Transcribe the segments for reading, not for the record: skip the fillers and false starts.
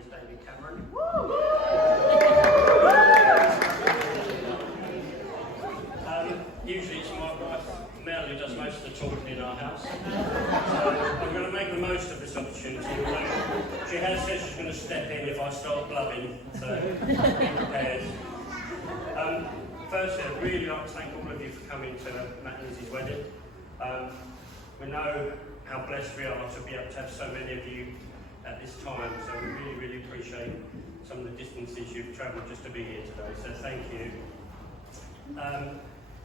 is David Cameron. Usually it's my wife, Mel, who does most of the talking in our house. So I'm going to make the most of this opportunity. She has said she's going to step in if I start blubbing, so be prepared. Firstly, I'd really like to thank all of you for coming to Matt and Lizzie's wedding. We know how blessed we are to be able to have so many of you at this time, so we really, really appreciate some of the distances you've travelled just to be here today, so thank you.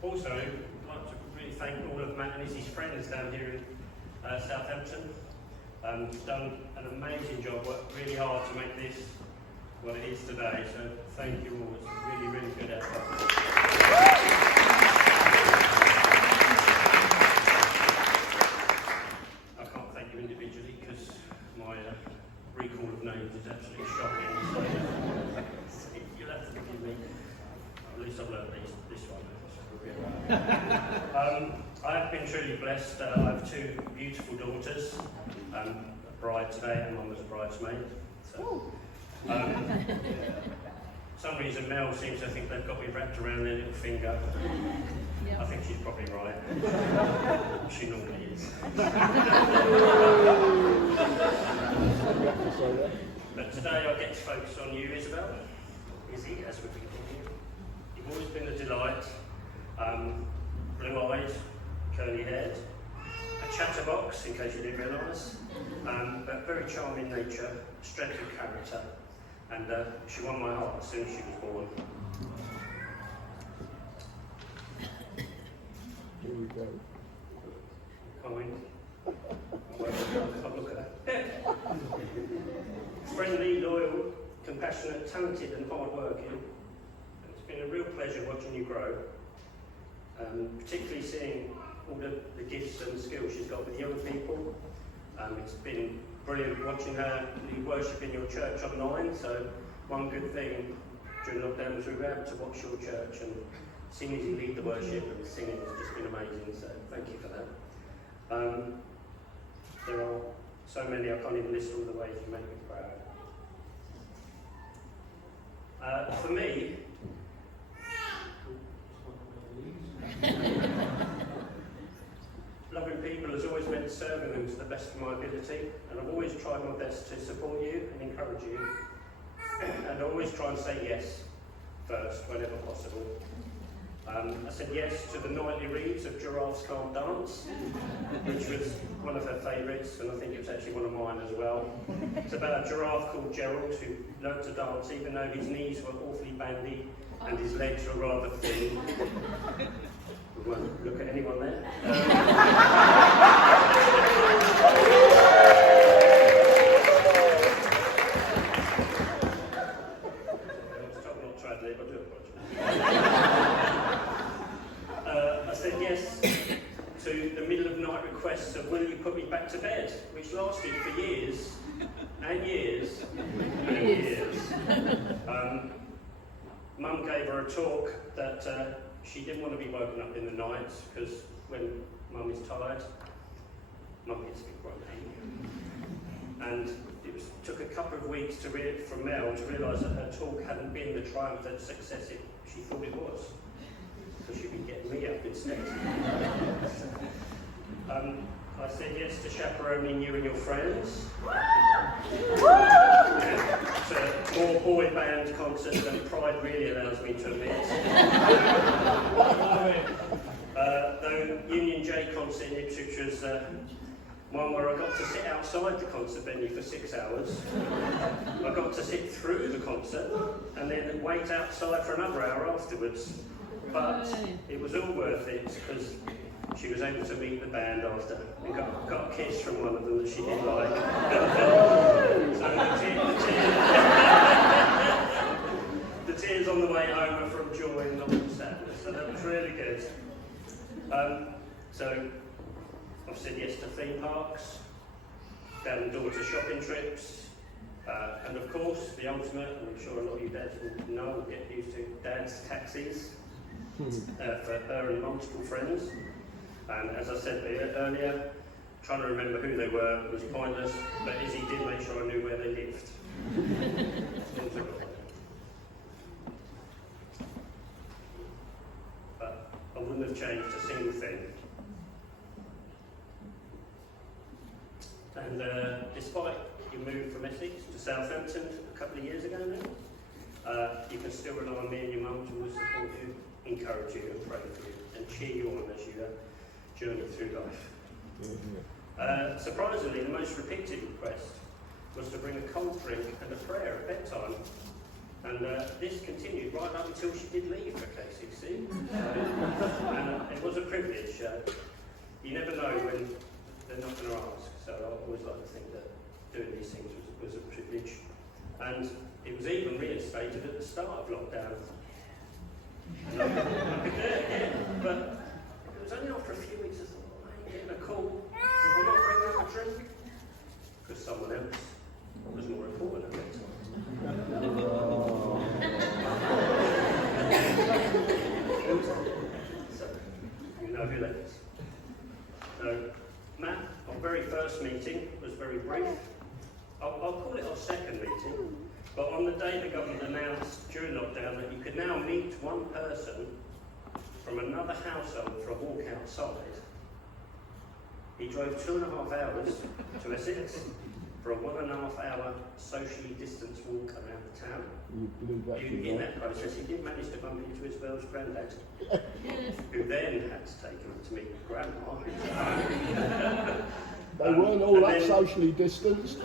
Also, I'd like to really thank all of Matt and Lizzie's friends down here in Southampton. Done an amazing job, worked really hard to make this what it is today, so thank you all. It's a really, really good effort. I can't thank you individually because my recall of names is absolutely shocking, so you'll have to forgive me. At least I've learned this one. I have been truly blessed. I have two beautiful daughters, a bride today and one was a bridesmaid. So, for some reason Mel seems to think they've got me wrapped around their little finger. Yeah. I think she's probably right. She normally is. But today I get to focus on you, Isabel. Izzy, as we've been thinking. You've always been a delight. Blue-eyed, curly-haired, a chatterbox, in case you didn't realise, but very charming nature, strength of character, and she won my heart as soon as she was born. Here we go. Kind. I'll look at her. Friendly, loyal, compassionate, talented and hard-working. It's been a real pleasure watching you grow. Particularly seeing all the gifts and skills she's got with young people. It's been brilliant watching her lead worship in your church online, so one good thing during lockdown was we were able to watch your church and seeing you lead the worship and singing has just been amazing, so thank you for that. There are so many, I can't even list all the ways you make me proud. For me, loving people has always meant serving them to the best of my ability, and I've always tried my best to support you and encourage you, and I always try and say yes first whenever possible. I said yes to the nightly reads of Giraffes Can't Dance, which was one of her favourites, and I think it was actually one of mine as well. It's about a giraffe called Gerald who learned to dance even though his knees were awfully bandy and his legs were rather thin. We won't look at anyone there. I was told not to ad lib, I do apologise. I said yes to the middle of night requests of will you put me back to bed, which lasted for years and years and years. Mum gave her a talk that she didn't want to be woken up in the night because when Mum is tired, Mum gets a bit grumpy. And it took a couple of weeks from Mel to realise that her talk hadn't been the triumphant success she thought it was. So she'd been getting me up instead. I said yes to chaperoning you and your friends. To more boy band concerts than pride really allows me to admit. Though Union J concert in Ipswich was one where I got to sit outside the concert venue for 6 hours. I got to sit through the concert and then wait outside for another hour afterwards. But it was all worth it because she was able to meet the band after and got a kiss from one of them that she did like. So the tears on the way home were from joy and not from sadness, so that was really good. So I've said yes to theme parks, down and daughter shopping trips, and of course the ultimate, and I'm sure a lot of you dads will know, will get used to dad's taxis for her and multiple friends. And as I said earlier, trying to remember who they were was pointless, but Izzy did make sure I knew where they lived. hasn't changed a single thing. And despite your move from Essex to Southampton a couple of years ago now, you can still rely on me and your mum to always support you, encourage you and pray for you and cheer you on as you journey through life. Surprisingly, the most repeated request was to bring a cold drink and a prayer at bedtime. And this continued right up until she did leave for KCC. It was a privilege. You never know when they're not going to ask. So I always like to think that doing these things was a privilege. And it was even reinstated at the start of lockdown. And I could do it again. But it was only after a few weeks I thought, I ain't getting a call. If I'm not bringing up a drink, because someone else was more important at that time. So, you know who that is. So, Matt, our very first meeting was very brief. I'll call it our second meeting, but on the day the government announced during lockdown that you could now meet one person from another household for a walk outside, he drove 2.5 hours to Essex for a 1.5 hour socially distanced walk around the town. In that process, he did manage to bump into his Welsh granddad, who then had to take him to meet Grandma. They weren't all that socially distanced.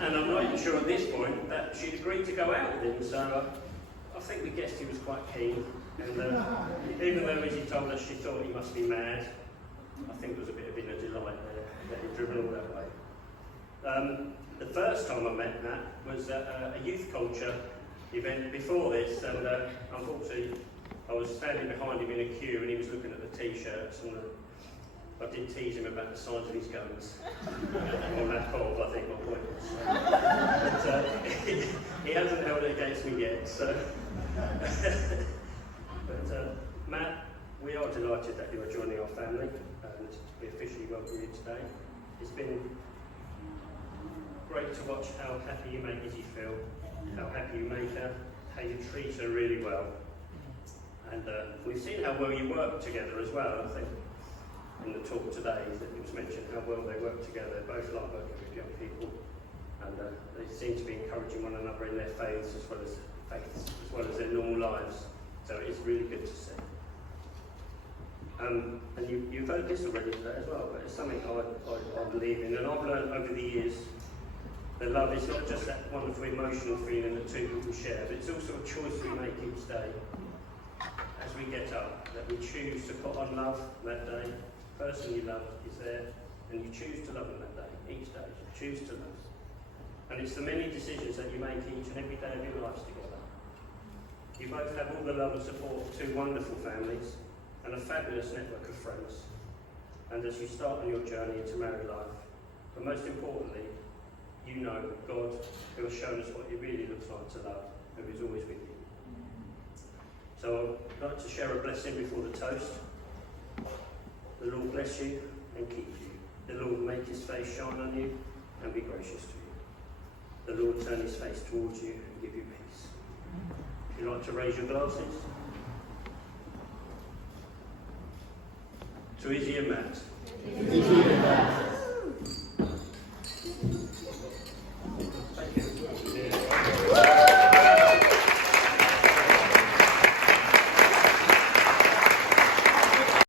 And I'm not even sure at this point that she'd agreed to go out with him, so I think we guessed he was quite keen. And even though, as he told us, she thought he must be mad, I think there was a bit of inner delight there that he'd driven all that way. The first time I met Matt was at a youth culture event before this, and unfortunately I was standing behind him in a queue and he was looking at the t-shirts, and I did tease him about the size of his guns. On that call, I think my point was. But he hasn't held it against me yet, so. But Matt, we are delighted that you are joining our family, and we officially welcome you today. It's been great to watch how happy you make Izzy feel, how happy you make her, how you treat her really well. And we've seen how well you work together as well. I think in the talk today that it was mentioned how well they work together. They both like working with young people, and they seem to be encouraging one another in their faiths as well as their normal lives. So it's really good to see. And you've heard this already today as well, but it's something I believe in, and I've learned over the years that love is not just that wonderful emotional feeling that two people share, but it's also a choice we make each day as we get up, that we choose to put on love that day. The person you love is there, and you choose to love them that day, each day. Choose to love. And it's the many decisions that you make each and every day of your lives together. You both have all the love and support of two wonderful families and a fabulous network of friends. And as you start on your journey into married life, but most importantly, you know God, who has shown us what it really looks like to love, who is always with you. So I'd like to share a blessing before the toast. The Lord bless you and keep you. The Lord make his face shine on you and be gracious to you. The Lord turn his face towards you and give you peace. If you'd like to raise your glasses. To Izzy and Matt. Izzy and Matt.